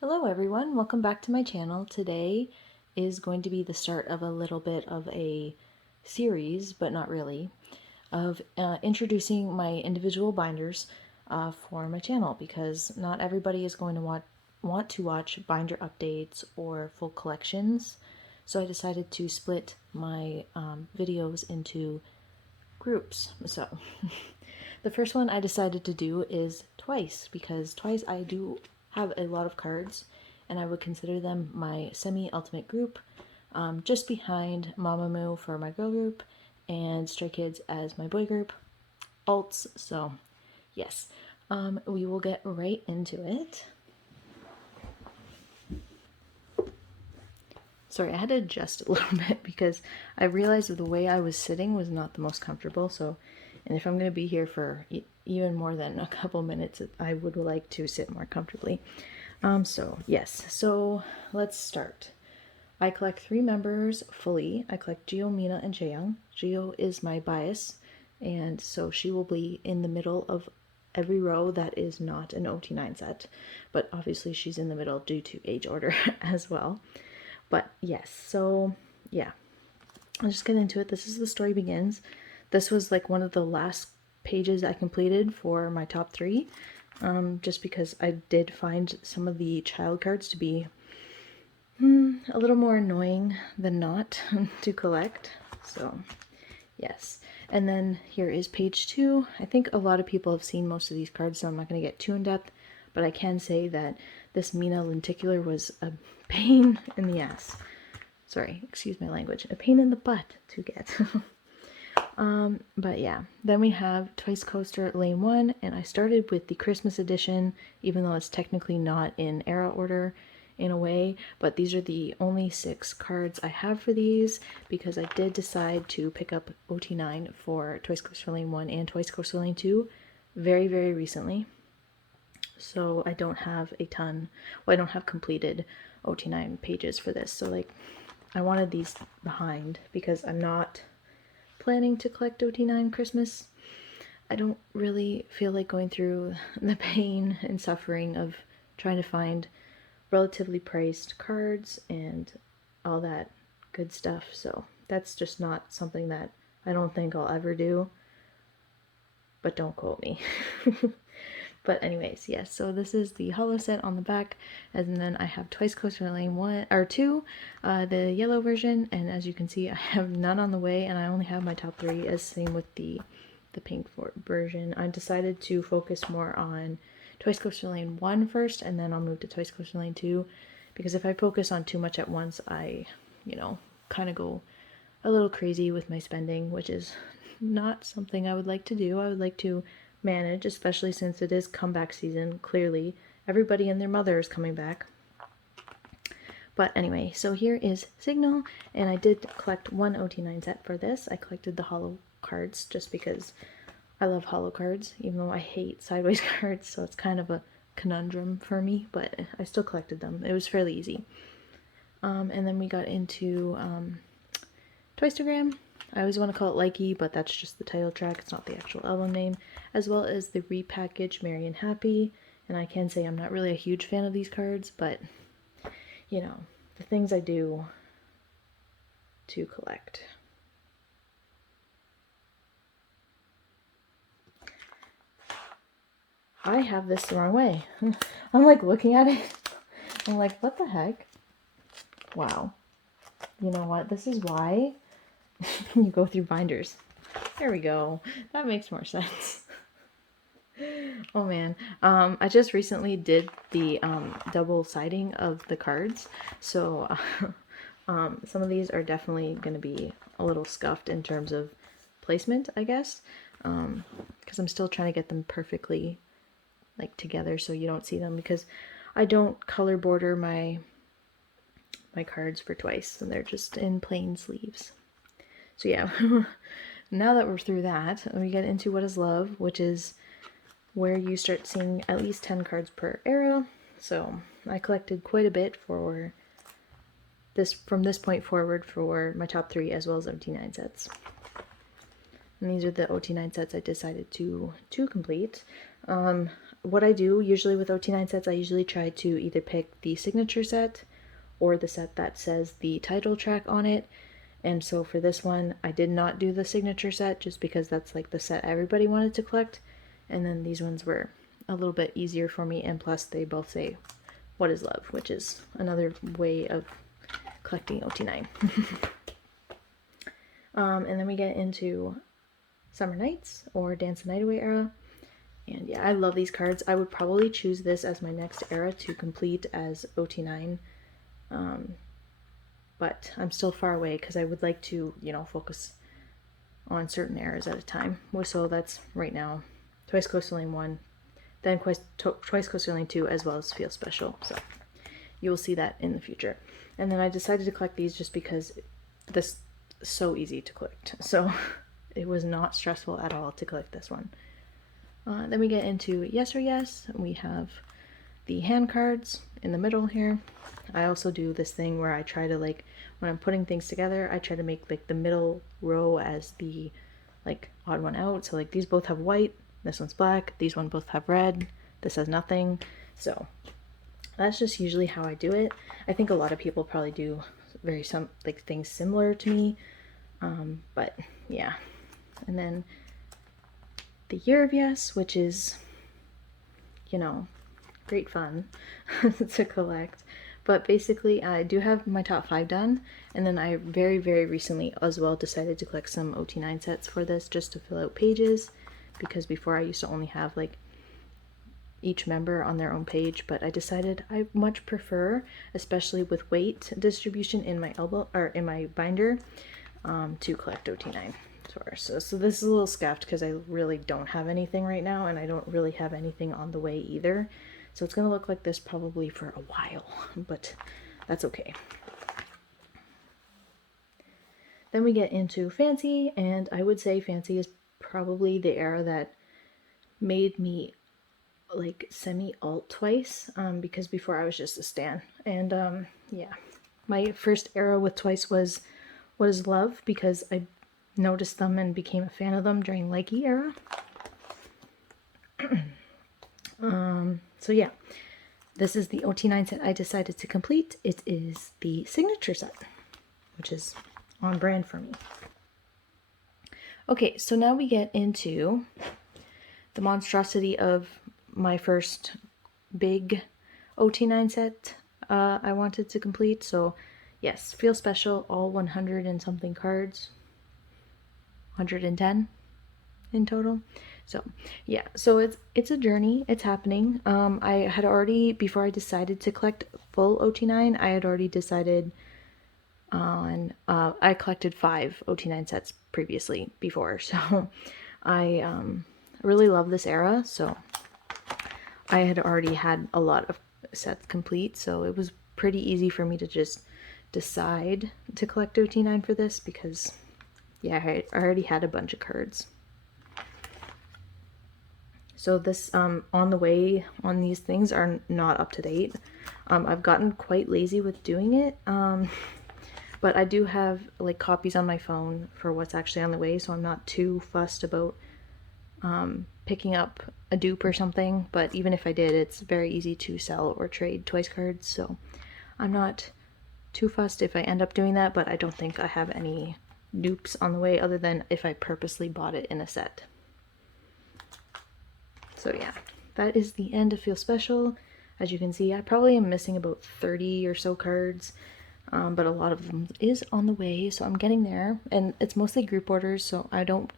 Hello everyone, welcome back to my channel. Today is going to be the start of a little bit of a series, but not really, of introducing my individual binders for my channel, because not everybody is going to want to watch binder updates or full collections. So I decided to split my videos into groups. So the first one I decided to do is Twice, because Twice I do have a lot of cards and I would consider them my semi-ultimate group, just behind Mamamoo for my girl group and Stray Kids as my boy group. Alts, so yes. We will get right into it. Sorry, I had to adjust a little bit because I realized that the way I was sitting was not the most comfortable. So, and if I'm going to be here for even more than a couple minutes, I would like to sit more comfortably. So yes, so let's start. I collect 3 members fully. I collect Geo, Mina, and Jaeyoung. Geo is my bias, and so she will be in the middle of every row that is not an OT9 set, but obviously she's in the middle due to age order as well. But yes, so yeah, I'll just get into it. This is The Story Begins. This was like one of the last pages I completed for my top 3, just because I did find some of the child cards to be a little more annoying than not to collect. So yes, and then here is page 2. I think a lot of people have seen most of these cards, so I'm not going to get too in depth, but I can say that this Mina lenticular was a pain in the ass. Sorry, excuse my language. A pain in the butt to get. But yeah, then we have Twice Coaster Lane 1, and I started with the Christmas edition, even though it's technically not in era order in a way, but these are the only 6 cards I have for these, because I did decide to pick up OT9 for Twice Coaster Lane 1 and Twice Coaster Lane 2 very, very recently. So I don't have a ton, well, I don't have completed OT9 pages for this, so like I wanted these behind because I'm not planning to collect OT9 Christmas. I don't really feel like going through the pain and suffering of trying to find relatively priced cards and all that good stuff, so that's just not something that I don't think I'll ever do, but don't quote me. But anyways, yes, so this is the holo set on the back, and then I have Twice Coaster Lane 1 or 2, the yellow version, and as you can see I have none on the way, and I only have my top 3, as same with the pink version. I decided to focus more on Twice Coaster Lane 1 first, and then I'll move to Twice Coaster Lane 2, because if I focus on too much at once, I, kind of go a little crazy with my spending, which is not something I would like to do. I would like to manage, especially since it is comeback season. Clearly, everybody and their mother is coming back. But anyway, so here is Signal, and I did collect 1 OT9 set for this. I collected the holo cards just because I love holo cards, even though I hate sideways cards, so it's kind of a conundrum for me, but I still collected them. It was fairly easy. And then we got into Twistagram. I always want to call it Likey, but that's just the title track. It's not the actual album name. As well as the repackaged Merry and Happy. And I can say I'm not really a huge fan of these cards, but, the things I do to collect. I have this the wrong way. I'm like looking at it. I'm like, what the heck? Wow. You know what? This is why you go through binders. There we go. That makes more sense. Oh man, I just recently did the double siding of the cards, so some of these are definitely going to be a little scuffed in terms of placement, I guess, because I'm still trying to get them perfectly like together so you don't see them, because I don't color border my cards for Twice, and they're just in plain sleeves. So yeah, now that we're through that, we get into What Is Love, which is where you start seeing at least 10 cards per era. So I collected quite a bit for this from this point forward for my top 3 as well as OT9 sets. And these are the OT9 sets I decided to complete. what I do usually with OT9 sets, I usually try to either pick the signature set or the set that says the title track on it. And so for this one, I did not do the signature set just because that's like the set everybody wanted to collect. And then these ones were a little bit easier for me, and plus they both say "What is Love," which is another way of collecting OT9. And then we get into Summer Nights or Dance the Night Away era. And yeah, I love these cards. I would probably choose this as my next era to complete as OT9. But I'm still far away because I would like to, you know, focus on certain eras at a time. So that's right now Twice Coaster Lane 1, then Twice Coaster Lane 2, as well as Feel Special. So you will see that in the future. And then I decided to collect these just because this is so easy to collect. So it was not stressful at all to collect this one. Then we get into Yes or Yes. We have the hand cards in the middle here. I also do this thing where I try to, like, when I'm putting things together, I try to make like the middle row as the like odd one out. So like these both have white, this one's black, these one both have red, this has nothing. So that's just usually how I do it. I think a lot of people probably do like things similar to me. But yeah. And then the Year of Yes, which is, you know, great fun to collect. But basically, I do have my top 5 done, and then I very, very recently as well decided to collect some OT9 sets for this just to fill out pages, because before I used to only have like each member on their own page, but I decided I much prefer, especially with weight distribution in my binder, to collect OT9. So this is a little scuffed because I really don't have anything right now, and I don't really have anything on the way either. So it's going to look like this probably for a while, but that's okay. Then we get into Fancy, and I would say Fancy is probably the era that made me like semi-alt Twice, because before I was just a stan. And yeah, my first era with Twice was What is Love, because I noticed them and became a fan of them during Likey era. So yeah, this is the OT9 set I decided to complete. It is the signature set, which is on brand for me. Okay, so now we get into the monstrosity of my first big OT9 set I wanted to complete. So yes, Feel Special, all 100 and something cards. 110 in total. So yeah, so it's a journey, it's happening. I had already, before I decided to collect full OT9, I had already decided on, I collected 5 OT9 sets previously before, so I really love this era, so I had already had a lot of sets complete, so it was pretty easy for me to just decide to collect OT9 for this, because yeah, I already had a bunch of cards. So this, on the way on these things are not up to date. I've gotten quite lazy with doing it, but I do have like copies on my phone for what's actually on the way, so I'm not too fussed about picking up a dupe or something. But even if I did, it's very easy to sell or trade Twice cards, so I'm not too fussed if I end up doing that, but I don't think I have any dupes on the way other than if I purposely bought it in a set. So yeah, that is the end of Feel Special. As you can see, I probably am missing about 30 or so cards, but a lot of them is on the way, so I'm getting there. And it's mostly group orders, so I don't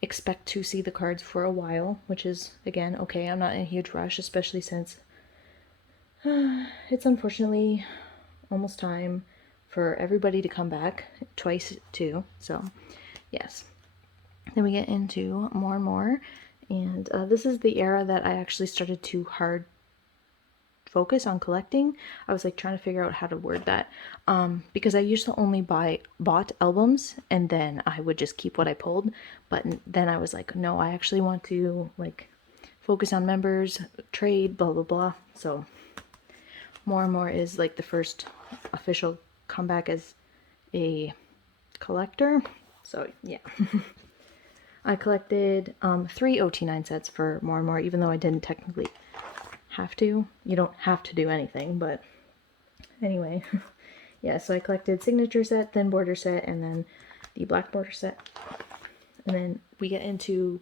expect to see the cards for a while, which is, again, okay. I'm not in a huge rush, especially since it's unfortunately almost time for everybody to come back, Twice too, so yes. Then we get into More and More. And this is the era that I actually started to hard focus on collecting. I was like trying to figure out how to word that, because I used to only bought albums and then I would just keep what I pulled. But then I was like, no, I actually want to like focus on members, trade, blah blah blah. So More and More is like the first official comeback as a collector. So yeah. I collected 3 OT9 sets for More and More, even though I didn't technically have to. You don't have to do anything, but anyway. Yeah, so I collected signature set, thin border set, and then the black border set. And then we get into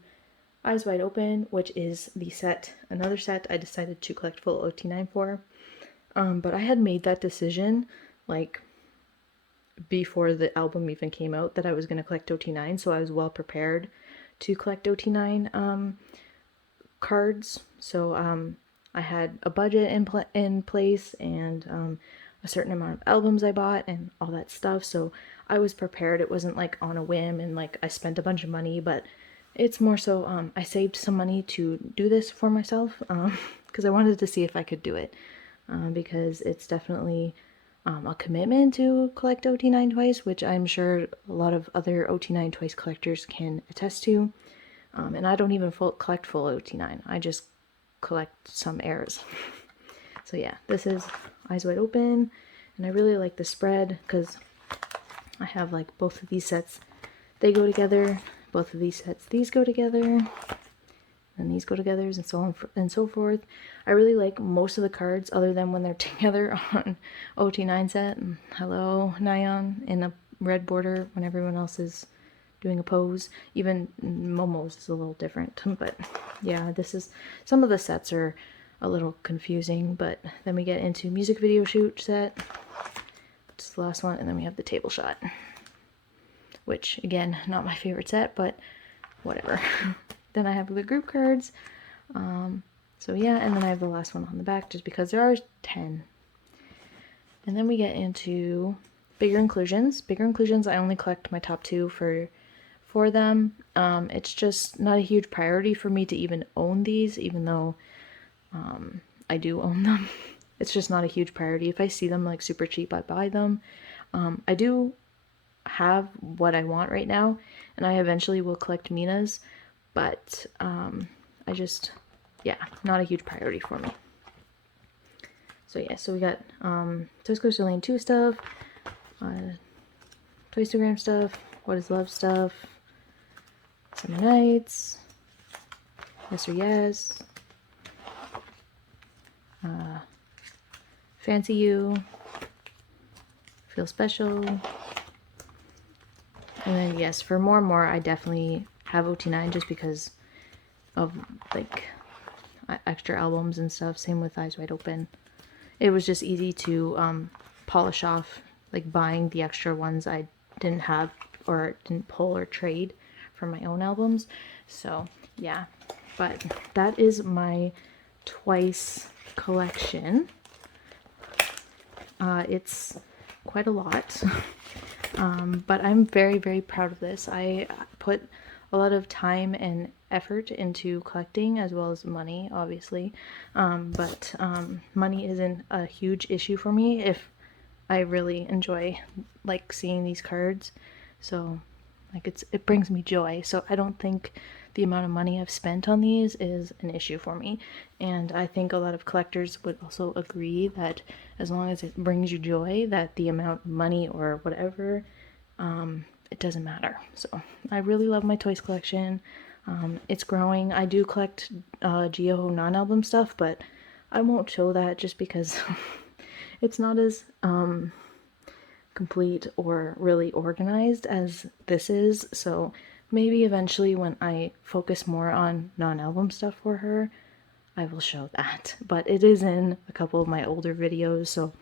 Eyes Wide Open, which is the set, another set I decided to collect full OT9 for. But I had made that decision, like, before the album even came out, that I was going to collect OT9, so I was well prepared to collect OT9 cards. So I had a budget in place, and a certain amount of albums I bought and all that stuff, so I was prepared. It wasn't like on a whim and like I spent a bunch of money, but it's more so I saved some money to do this for myself, because I wanted to see if I could do it, because it's definitely a commitment to collect OT9 twice, which I'm sure a lot of other OT9 twice collectors can attest to. And I don't even collect full OT9. I just collect some errors. So yeah, this is Eyes Wide Open, and I really like the spread because I have like both of these sets, they go together, both of these sets, these go together, and these go together, and so on and so forth. I really like most of the cards other than when they're together on OT9 set. And hello, Nyan, in a red border when everyone else is doing a pose. Even Momo's is a little different, but yeah, this is, some of the sets are a little confusing. But then we get into music video shoot set, which is the last one, and then we have the table shot, which again, not my favorite set, but whatever. Then I have the group cards, so yeah, and then I have the last one on the back just because there are 10. And then we get into bigger inclusions. Bigger inclusions, I only collect my top 2 for them. It's just not a huge priority for me to even own these, even though I do own them. It's just not a huge priority. If I see them like super cheap, I buy them. I do have what I want right now, and I eventually will collect Mina's, but I just, yeah, not a huge priority for me. So yeah, so we got Toys Coaster Lane 2 stuff, Toystagram stuff, What is Love stuff, Summer Nights, Yes or Yes, Fancy You, Feel Special, and then yes, for more and more, I definitely have OT9 just because of like extra albums and stuff. Same with Eyes Wide Open. It was just easy to polish off like buying the extra ones I didn't have or didn't pull or trade from my own albums. So yeah, but that is my twice collection. It's quite a lot, but I'm very, very proud of this. I put a lot of time and effort into collecting, as well as money, obviously, but money isn't a huge issue for me if I really enjoy like seeing these cards. So like it brings me joy, so I don't think the amount of money I've spent on these is an issue for me. And I think a lot of collectors would also agree that as long as it brings you joy, that the amount of money or whatever, it doesn't matter. So I really love my toys collection. It's growing. I do collect Geo non-album stuff, but I won't show that just because it's not as complete or really organized as this is. So maybe eventually when I focus more on non-album stuff for her, I will show that. But it is in a couple of my older videos, so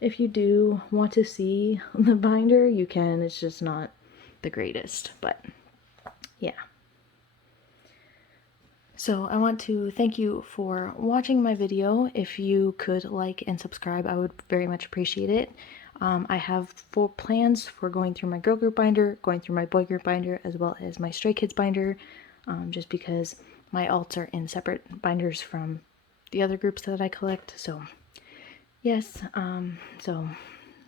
if you do want to see the binder, you can. It's just not the greatest, but yeah. So I want to thank you for watching my video. If you could like and subscribe, I would very much appreciate it. I have full plans for going through my girl group binder, going through my boy group binder, as well as my Stray Kids binder, just because my alts are in separate binders from the other groups that I collect. So yes, so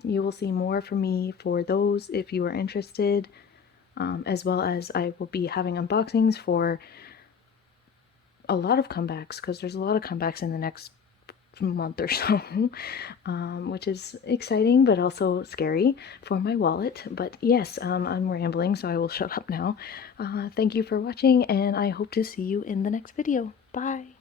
you will see more from me for those if you are interested, as well as I will be having unboxings for a lot of comebacks, because there's a lot of comebacks in the next month or so, which is exciting but also scary for my wallet. But yes, I'm rambling, so I will shut up now. Thank you for watching, and I hope to see you in the next video. Bye!